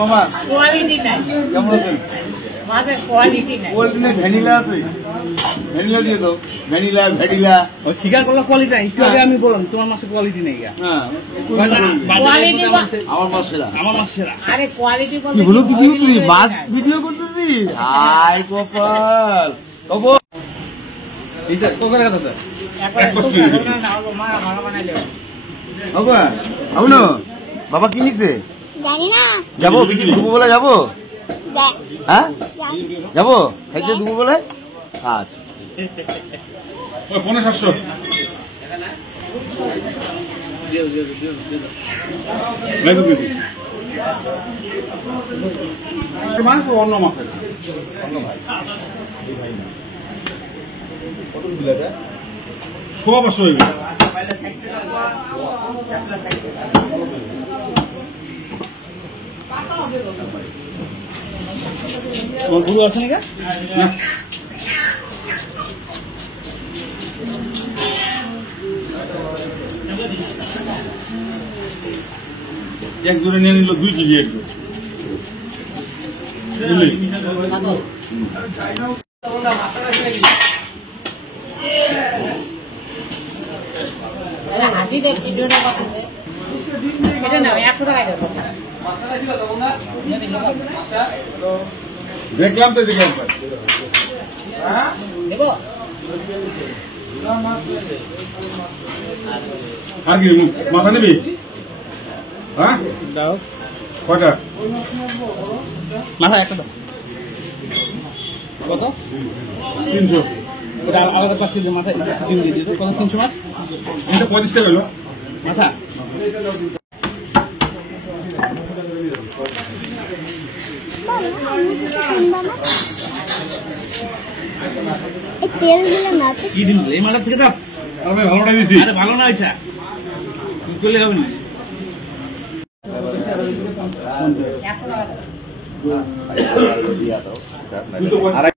মামা কোয়ালিটি নাই, কেমন আছেন? কোয়ালিটি নাই, ভ্যানিলা আছে, ভ্যানিলা দিয়ে দাও। ভ্যানিলা ভ্যানিলা ও স্বীকার করলো কোয়ালিটি নাই। একটু আগে আমি বললাম তোমার মাছে কোয়ালিটি নেই। হ্যাঁ কোয়ালিটি আমার মাছ সেরা, আমার মাছ সেরা। আরে কোয়ালিটি বলতে কি হলো? কি তুই মাছ ভিডিও করতেছিস? হাই কপাল কবো এইটা কোকার কথা তো এক কষ্ট না না মা ভালো বানাইলো। বাবা আউনো বাবা কি নিছে জানি না। যাবো বিক্রি করব বলে যাবো। হ্যাঁ যাবো খাইতে দেবো বলে। আচ্ছা ওই ৫,৭০০ মাছ অন্য মাছ অন্য ভাই কত বিলাটা ১৫০ হইবে। তোমার গুরু আছে নাকি? এক জোরে নিয়ে নিল ২ কেজি এক দেখলাম তো দেখলাম আর কি মাথা নিবি? হ্যাঁ দাও কটা মাথা একটা দাও। কত? ৩০০। এটা আলাদা পাঁচ কেজি মাথা ডিম দিয়ে দিত। কত? ৩০০ মাছ। এটা ৩৫ টাকা হলো মাথা। তেল দিলে না কি দিন এই মাথা থেকে দাও। আমি ভালোটা দিছি। আরে ভালো না এটা কি করলে হবে না।